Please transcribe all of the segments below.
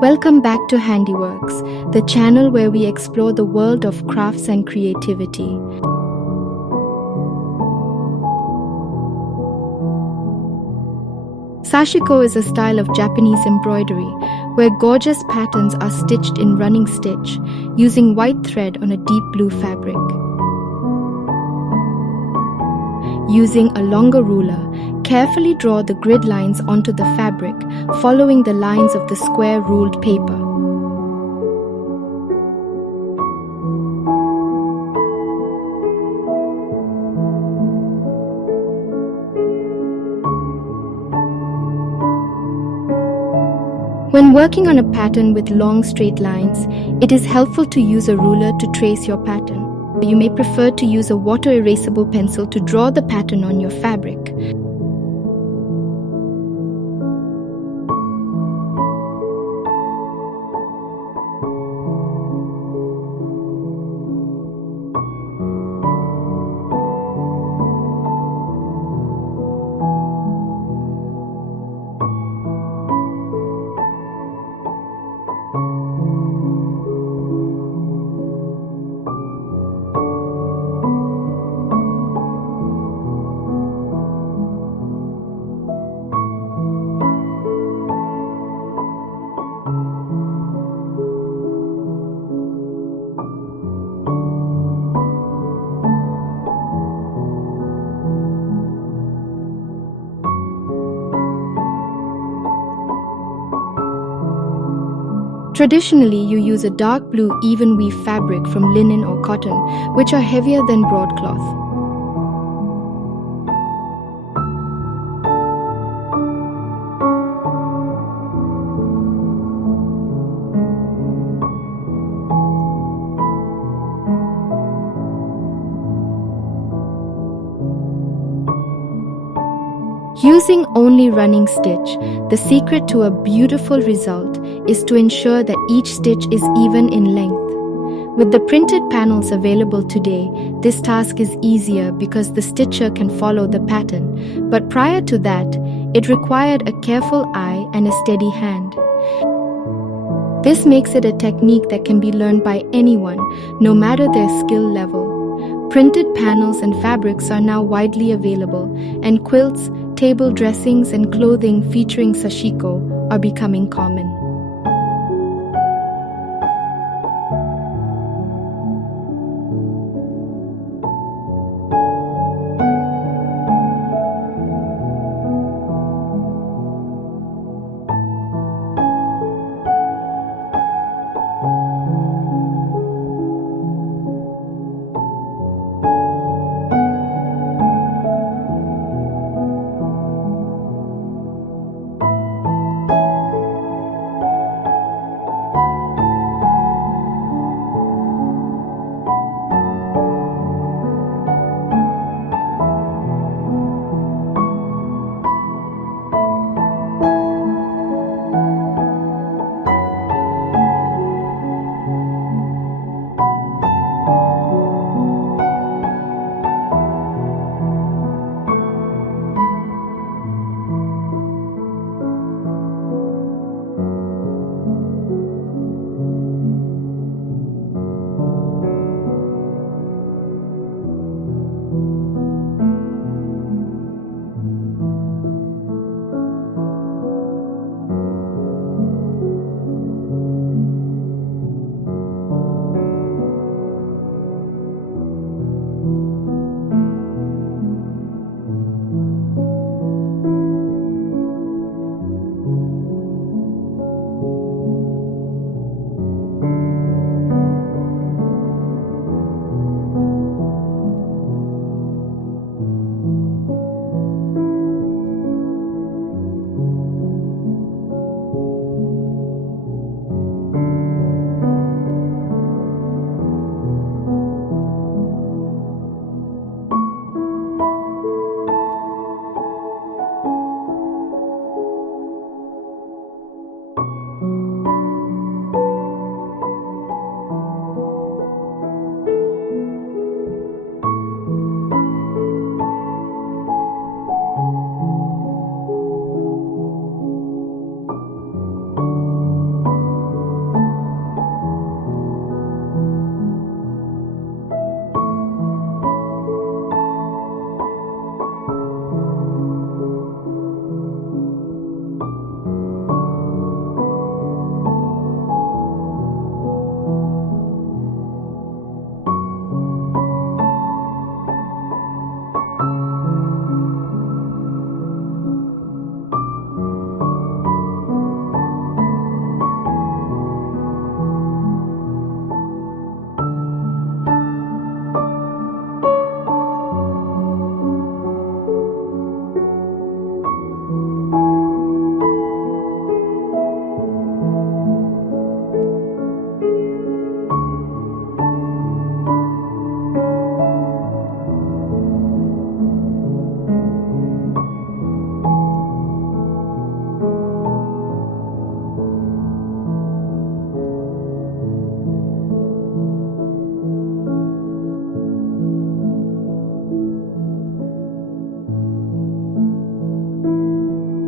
Welcome back to HandiWorks, the channel where we explore the world of crafts and creativity. Sashiko is a style of Japanese embroidery where gorgeous patterns are stitched in running stitch using white thread on a deep blue fabric. Using a longer ruler, carefully draw the grid lines onto the fabric, following the lines of the square ruled paper. When working on a pattern with long straight lines, it is helpful to use a ruler to trace your pattern. You may prefer to use a water erasable pencil to draw the pattern on your fabric. Traditionally, you use a dark blue even weave fabric from linen or cotton, which are heavier than broadcloth. Using only running stitch, the secret to a beautiful result is to ensure that each stitch is even in length. With the printed panels available today, this task is easier because the stitcher can follow the pattern, but prior to that, it required a careful eye and a steady hand. This makes it a technique that can be learned by anyone, no matter their skill level. Printed panels and fabrics are now widely available, and quilts, table dressings, and clothing featuring sashiko are becoming common.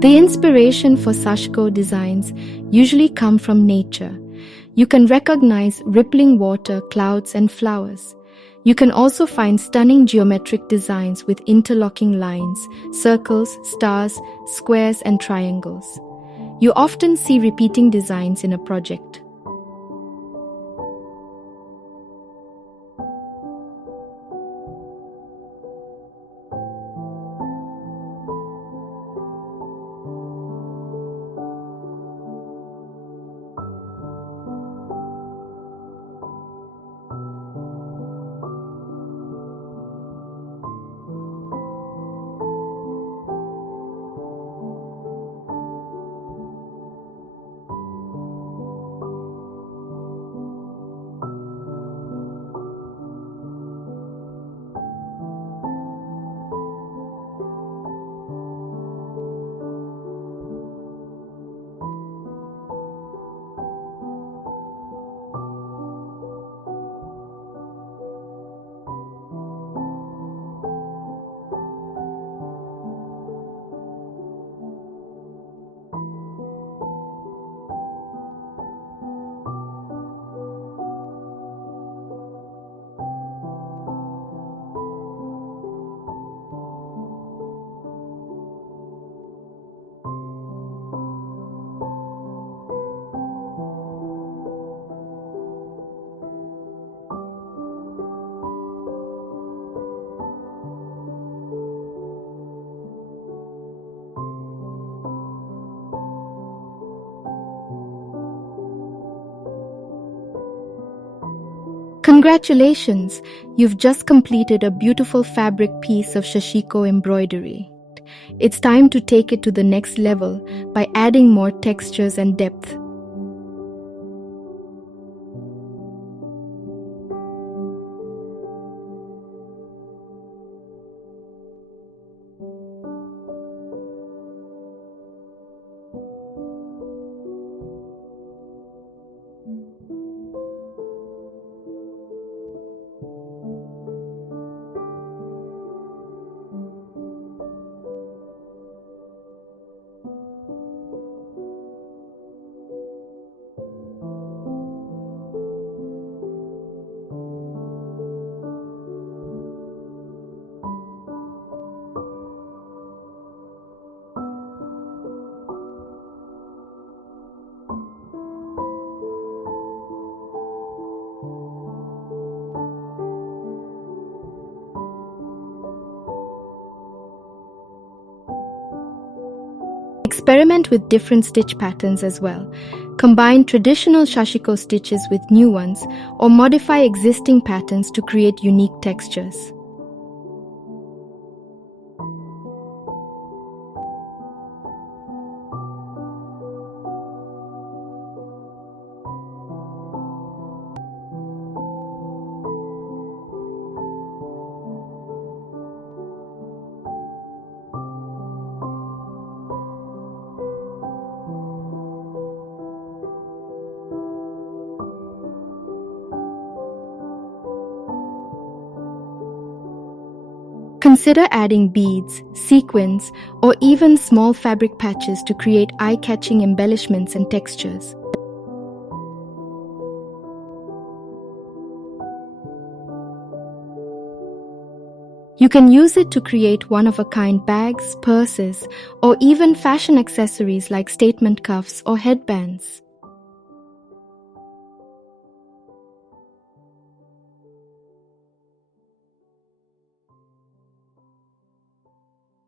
The inspiration for sashiko designs usually come from nature. You can recognize rippling water, clouds, and flowers. You can also find stunning geometric designs with interlocking lines, circles, stars, squares, and triangles. You often see repeating designs in a project. Congratulations! You've just completed a beautiful fabric piece of Shashiko embroidery. It's time to take it to the next level by adding more textures and depth. Experiment with different stitch patterns as well. Combine traditional Shashiko stitches with new ones, or modify existing patterns to create unique textures. Consider adding beads, sequins, or even small fabric patches to create eye-catching embellishments and textures. You can use it to create one-of-a-kind bags, purses, or even fashion accessories like statement cuffs or headbands.